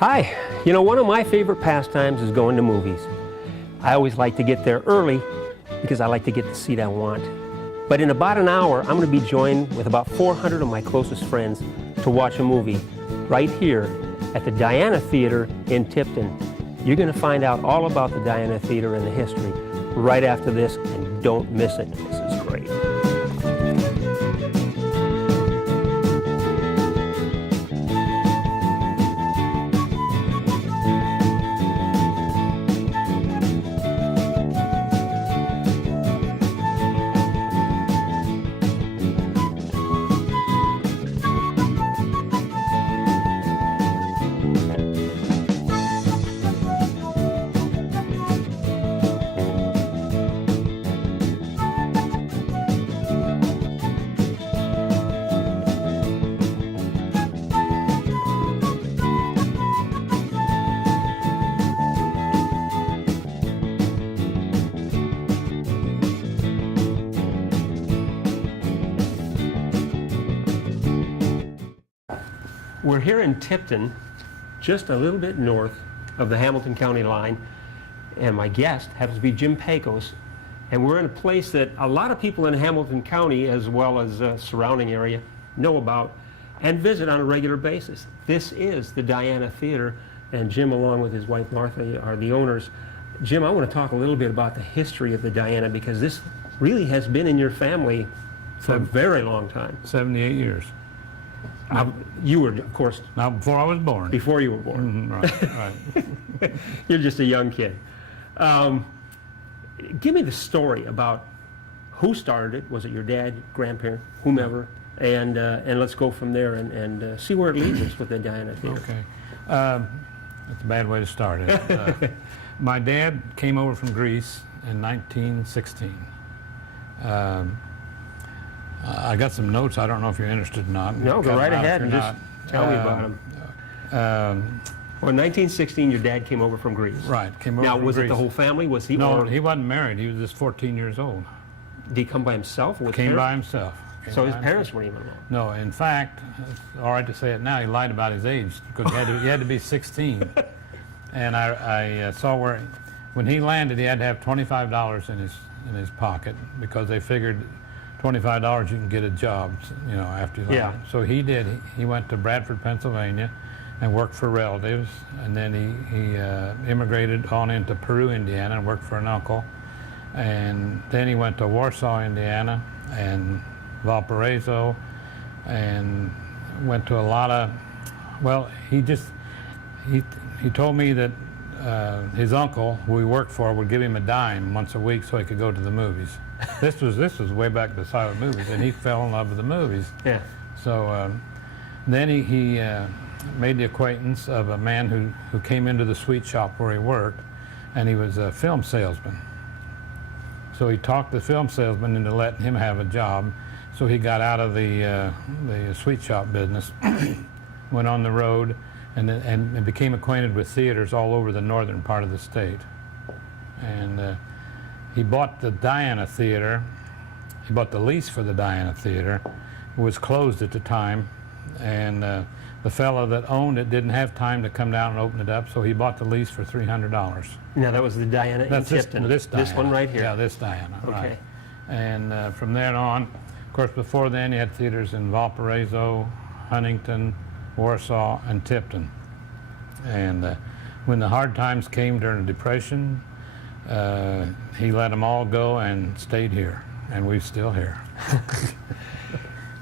Hi, you know, one of my favorite pastimes is going to movies. I always like to get there early because I like to get the seat I want. But in about an hour, I'm going to be joined with about 400 of my closest friends to watch a movie right here at the Diana Theater in Tipton. You're going to find out all about the Diana Theater and the history right after this, and don't miss it. This is great. We're here in Tipton, just a little bit north of the Hamilton County line, and my guest happens to be Jim Pecos, and we're in a place that a lot of people in Hamilton County, as well as surrounding area, know about and visit on a regular basis. This is the Diana Theater, and Jim, along with his wife Martha, are the owners. Jim, I want to talk a little bit about the history of the Diana, because this really has been in your family for a very long time. 78 years. You were, of course... Now, before I was born. Before you were born. Right. You're just a young kid. Give me the story about who started it. Was it your dad, grandparent, whomever? And let's go from there and see where it leads us with the Diana Theater. Okay. That's a bad way to start it. My dad came over from Greece in 1916. I got some notes. I don't know if you're interested or not. No, go right ahead and just tell me about them. Well, in 1916, your dad came over from Greece. Right, came over now, from was Greece. it the whole family? Was he? No, he wasn't married. He was just 14 years old. Did he come by himself? Or with Came parents? by himself. So his parents weren't even along? No, in fact, it's all right to say it now, he lied about his age, because he had to be 16. And I saw where, when he landed, he had to have $25 in his pocket, because they figured $25 you can get a job, you know, after you land. Yeah. So he did. He went to Bradford, Pennsylvania, and worked for relatives, and then he immigrated on into Peru, Indiana, and worked for an uncle. And then he went to Warsaw, Indiana, and Valparaiso, and went to a lot of, well, he told me that his uncle, who he worked for, would give him a dime once a week so he could go to the movies. This was way back to silent movies, and he fell in love with the movies. Yeah. So then he made the acquaintance of a man who came into the sweet shop where he worked, and he was a film salesman. So he talked the film salesman into letting him have a job. So he got out of the sweet shop business, went on the road, and became acquainted with theaters all over the northern part of the state. And he bought the Diana Theater. He bought the lease for the Diana Theater. It was closed at the time, and the fellow that owned it didn't have time to come down and open it up, so he bought the lease for $300. Now, that was the Diana in Tipton. This Diana. This one right here? Yeah, this Diana, okay. Right. And from then on, of course, before then, you had theaters in Valparaiso, Huntington, Warsaw, and Tipton. And when the hard times came during the Depression, he let them all go and stayed here, and we're still here.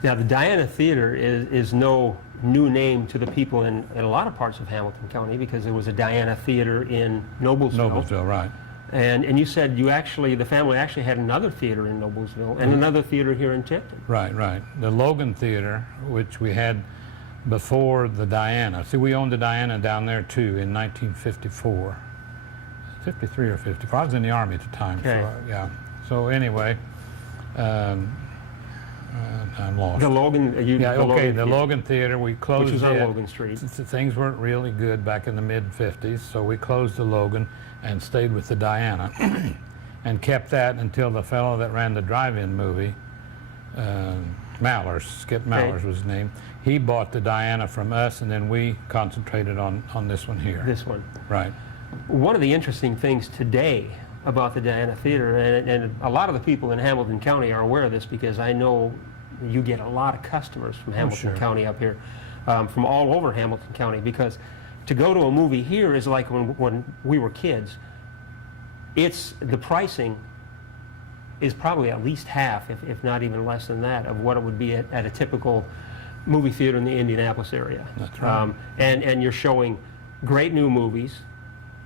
Now, the Diana Theater is no new name to the people in a lot of parts of Hamilton County, because there was a Diana Theater in Noblesville. Noblesville, right. And you said the family actually had another theater in Noblesville and another theater here in Tipton. Right, right. The Logan Theater, which we had before the Diana. See, we owned the Diana down there too in 1954. 53 or 54. I was in the Army at the time. Okay. So, yeah. So anyway, I'm lost. The Logan, the Logan Theater, we closed it. Which was on Logan Street. Things weren't really good back in the mid-50s, so we closed the Logan and stayed with the Diana and kept that until the fellow that ran the drive-in movie Skip Mallers was his name. He bought the Diana from us, and then we concentrated on this one here. This one. Right. One of the interesting things today about the Diana Theater, and a lot of the people in Hamilton County are aware of this because I know you get a lot of customers from Hamilton sure. County up here, from all over Hamilton County, because to go to a movie here is like when we were kids. The pricing is probably at least half, if not even less than that, of what it would be at a typical movie theater in the Indianapolis area. That's right. And you're showing great new movies.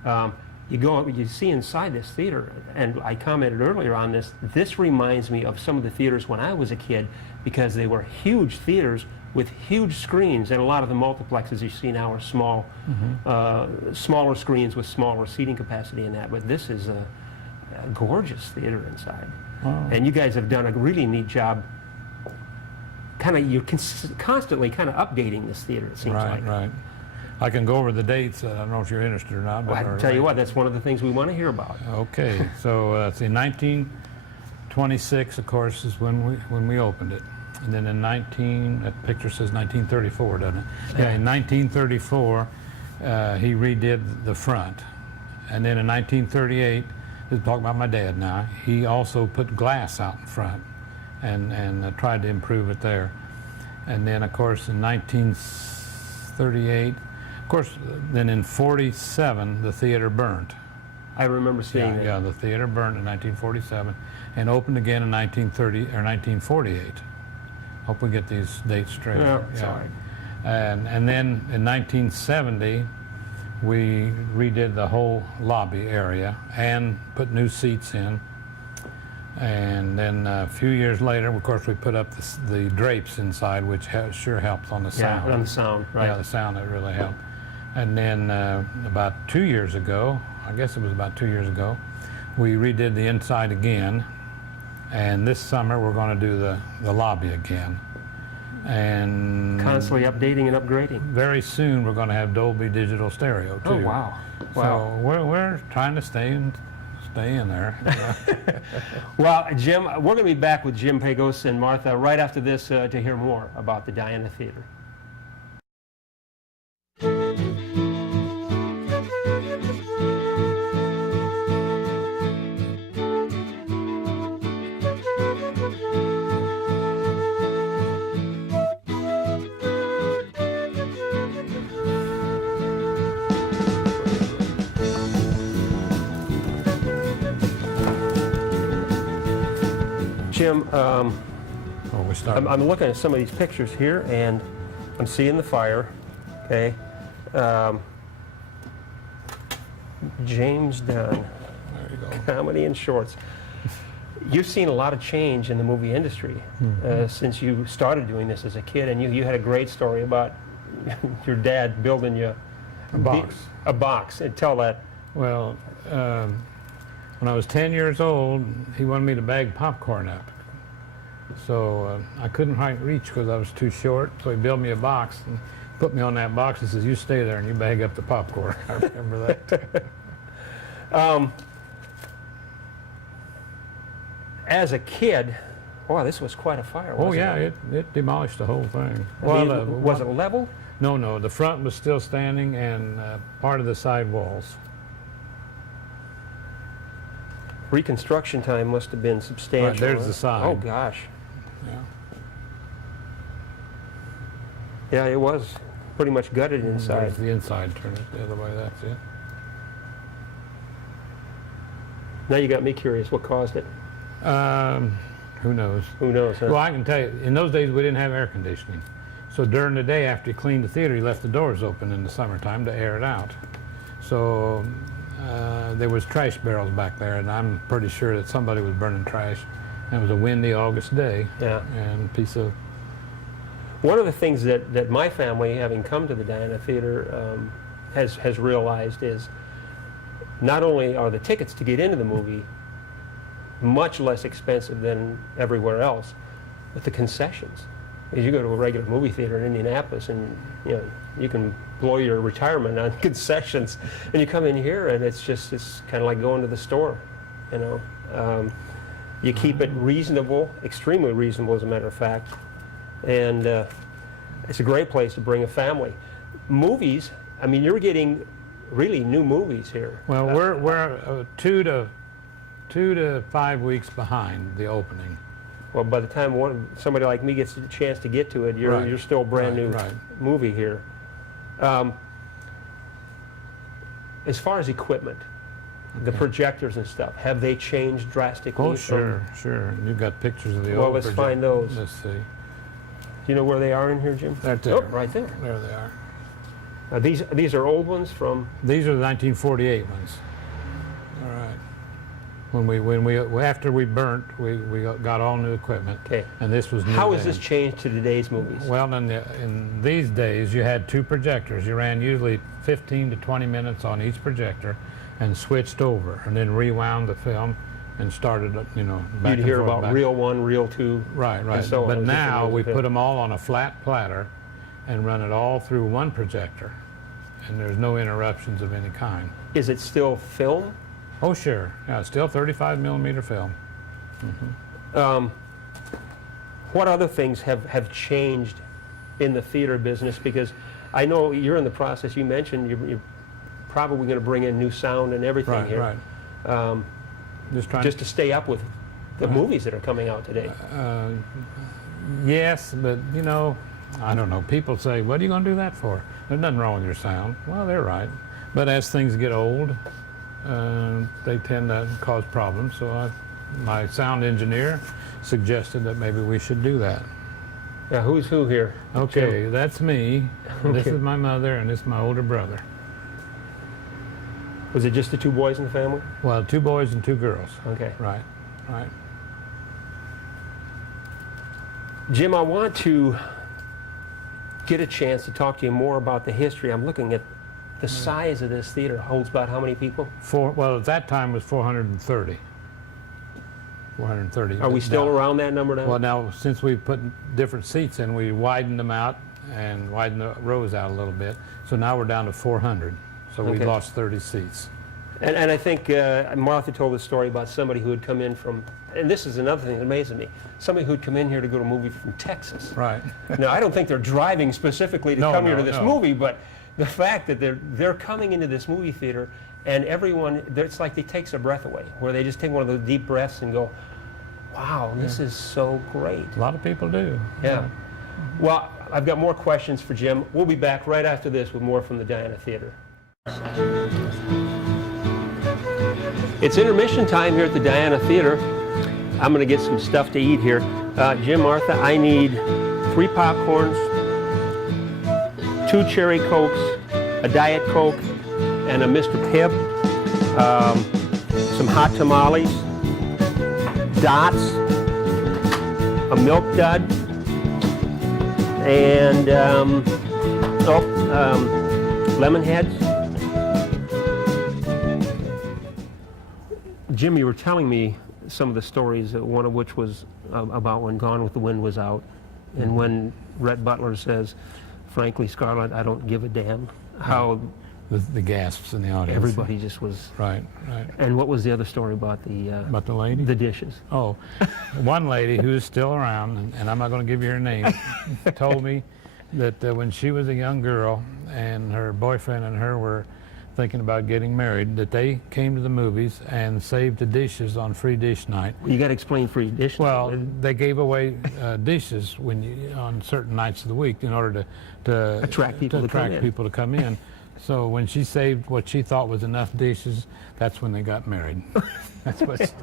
You see inside this theater, and I commented earlier on this, this reminds me of some of the theaters when I was a kid, because they were huge theaters with huge screens, and a lot of the multiplexes you see now are small, smaller screens with smaller seating capacity in that, but this is a gorgeous theater inside. Wow. And you guys have done a really neat job. You're constantly kind of updating this theater, it seems like. Right. I can go over the dates. I don't know if you're interested or not. Well, I tell you what, that's one of the things we want to hear about. Okay, so let's see, 1926, of course, is when we opened it. And then in that picture says 1934, doesn't it? Yeah, in 1934, he redid the front. And then in 1938, this is talking about my dad now, he also put glass out in front and tried to improve it there. And then, of course, in 1938, of course, then in 47, the theater burned. I remember seeing it. Yeah, the theater burned in 1947 and opened again in 1948. Hope we get these dates straight. Yeah, sorry. And then in 1970, we redid the whole lobby area and put new seats in. And then a few years later, of course, we put up the drapes inside, which sure helps on the sound. Yeah, on the sound, right. Yeah, the sound, that really helped. And then about 2 years ago, I guess it was about 2 years ago, we redid the inside again. And this summer, we're going to do the lobby again. And Constantly updating and upgrading. very soon, we're going to have Dolby Digital Stereo, too. Oh, wow. So we're trying to stay in there. Well, Jim, we're going to be back with Jim Pagos and Martha right after this to hear more about the Diana Theater. Jim, we started. I'm looking at some of these pictures here, and I'm seeing the fire, okay? James Dunn, There you go. comedy in shorts. You've seen a lot of change in the movie industry since you started doing this as a kid, and you had a great story about your dad building you A box. A box, and tell that. Well, when I was 10 years old, he wanted me to bag popcorn up. So I couldn't quite reach because I was too short. So he built me a box and put me on that box and says, "You stay there and you bag up the popcorn." I remember that. As a kid, wow, this was quite a fire, wasn't Oh yeah, it? it demolished the whole thing. Was it level? No, the front was still standing and part of the side walls. Reconstruction time must have been substantial. Right, there's huh? the side. Oh gosh. Yeah. Yeah, it was pretty much gutted inside. There's the inside. Turn it the other way. That's it. Now you got me curious. What caused it? Who knows? Who knows? Huh? Well, I can tell you, in those days we didn't have air conditioning. So during the day after you cleaned the theater, you left the doors open in the summertime to air it out. So there was trash barrels back there, and I'm pretty sure that somebody was burning trash. And it was a windy August day. Yeah. And a piece of... One of the things that my family, having come to the Diana Theater, has realized is not only are the tickets to get into the movie much less expensive than everywhere else, but the concessions. As you go to a regular movie theater in Indianapolis, and you can blow your retirement on concessions, and you come in here and it's kind of like going to the store. You keep it reasonable, extremely reasonable, as a matter of fact. and it's a great place to bring a family. Movies, I mean, you're getting really new movies here. Well, we're 2 to 5 weeks behind the opening. Well, by the time somebody like me gets a chance to get to it, you're still a brand new movie here. As far as equipment, the projectors and stuff, have they changed drastically? Oh, sure. You've got pictures of the old. Well, let's find those. Let's see. Do you know where they are in here, Jim? Right there. Oh, right there. There they are. These are old ones from. These are the 1948 ones. All right. After we burnt, we got all new equipment. Okay. And this was new. How has this changed to today's movies? Well, in these days, you had 2 projectors. You ran usually 15 to 20 minutes on each projector, and switched over, and then rewound the film, and started, back You'd and hear forth about back. reel 1, reel 2. Right. And so on. But It was just now amazing we film. put them all on a flat platter, and run it all through one projector, and there's no interruptions of any kind. Is it still film? Oh, sure. Yeah, still 35 millimeter film. What other things have changed in the theater business? Because I know you're in the process. You mentioned you're probably going to bring in new sound and everything here. Right. Just to stay up with the movies that are coming out today. Yes, but I don't know. People say, "What are you going to do that for?" There's nothing wrong with your sound. Well, they're right. But as things get old, they tend to cause problems. So my sound engineer suggested that maybe we should do that. Now, who's who here? Okay, Jim? that's me. This is my mother, and this is my older brother. Was it just the 2 boys in the family? Well, 2 boys and 2 girls. Okay. Right. Jim, I want to get a chance to talk to you more about the history. I'm looking at the size of this theater. Holds about how many people? Well, at that time it was 430. 430. Are we still around that number now? Well, now, since we put different seats in, we widened them out and widened the rows out a little bit. So now we're down to 400. So we lost 30 seats. And I think Martha told a story about somebody who had come in from, and this is another thing that amazes me, somebody who'd come in here to go to a movie from Texas. Right. Now, I don't think they're driving specifically to come here to this movie, but the fact that they're coming into this movie theater, and everyone, it's like it takes their breath away, where they just take one of those deep breaths and go, wow, this is so great. A lot of people do. Yeah. Well, I've got more questions for Jim. We'll be back right after this with more from the Diana Theater. It's intermission time here at the Diana Theater. I'm going to get some stuff to eat here. Jim, Martha, I need 3 popcorns, 2 cherry Cokes, a Diet Coke, and a Mr. Pibb, some hot tamales, Dots, a Milk Dud, and lemon heads. Jim, you were telling me some of the stories, one of which was about when Gone with the Wind was out, and when Rhett Butler says, frankly, Scarlett, I don't give a damn. How the gasps in the audience. Everybody just was... Right. And what was the other story about the... About the lady? The dishes. Oh, one lady who's still around, and I'm not going to give you her name, told me that when she was a young girl and her boyfriend and her were thinking about getting married, that they came to the movies and saved the dishes on free dish night. You got to explain free dish night. Well, they gave away dishes on certain nights of the week in order to attract people to come in. So when she saved what she thought was enough dishes, that's when they got married. That's what.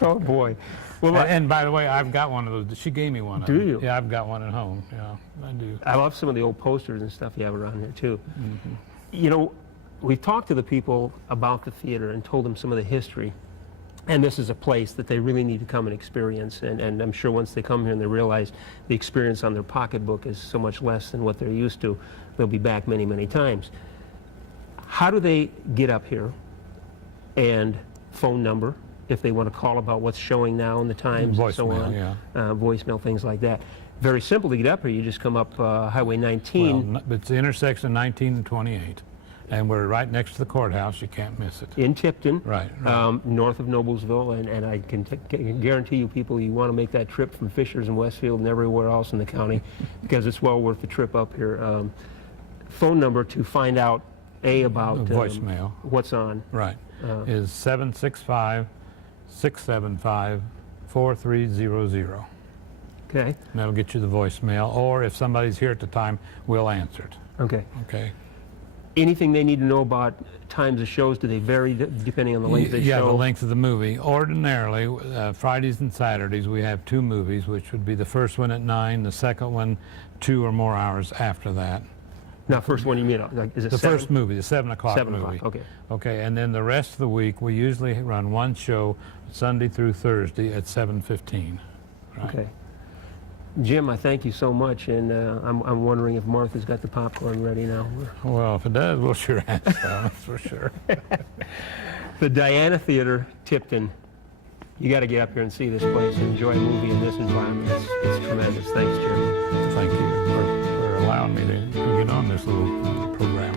Oh boy. Well, and by the way, I've got one of those. She gave me one of them. Do you? Yeah, I've got one at home. Yeah, I do. I love some of the old posters and stuff you have around here too. You know, we've talked to the people about the theater and told them some of the history. And this is a place that they really need to come and experience. And I'm sure once they come here and they realize the experience on their pocketbook is so much less than what they're used to, they'll be back many, many times. How do they get up here? And phone number, if they want to call about what's showing now in the Times and so on. Yeah. Voicemail, things like that. Very simple to get up here. You just come up Highway 19. Well, it's the intersection of 19 and 28. And we're right next to the courthouse. You can't miss it. In Tipton, Right. north of Noblesville, and I can guarantee you people, you want to make that trip from Fishers and Westfield and everywhere else in the county because it's well worth the trip up here. Phone number to find out, about Voicemail. what's on. Right. Is 765-675-4300. Okay, And that'll get you the voicemail. Or if somebody's here at the time, we'll answer it. okay. Okay. Anything they need to know about times of shows? Do they vary depending on the length of the show? Yeah, the length of the movie. Ordinarily, Fridays and Saturdays, we have 2 movies, which would be the first one at 9, the second one 2 or more hours after that. Now, first one you mean, like, is it The 7? first movie, the 7 o'clock 7 movie. o'clock, okay. Okay, and then the rest of the week, we usually run 1 show Sunday through Thursday at 7:15. Right. Okay. Jim, I thank you so much, and I'm wondering if Martha's got the popcorn ready now. Well, if it does, we'll sure ask that, for sure. The Diana Theater, Tipton. You got to get up here and see this place and enjoy a movie in this environment. It's tremendous. Thanks, Jim. Thank you for allowing me to get on this little program.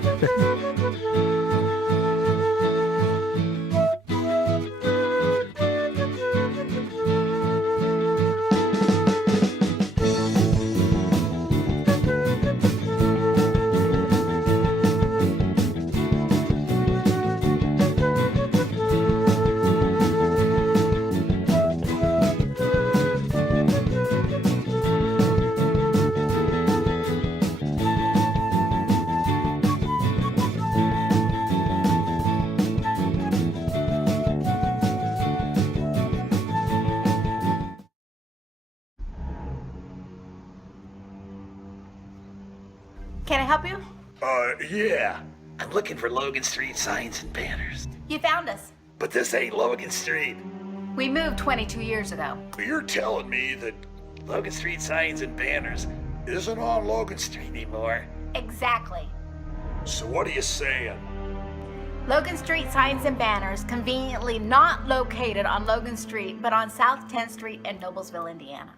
Can I help you? Yeah. I'm looking for Logan Street signs and banners. You found us. But this ain't Logan Street. We moved 22 years ago. You're telling me that Logan Street signs and banners isn't on Logan Street anymore? Exactly. So what are you saying? Logan Street signs and banners conveniently not located on Logan Street, but on South 10th Street in Noblesville, Indiana.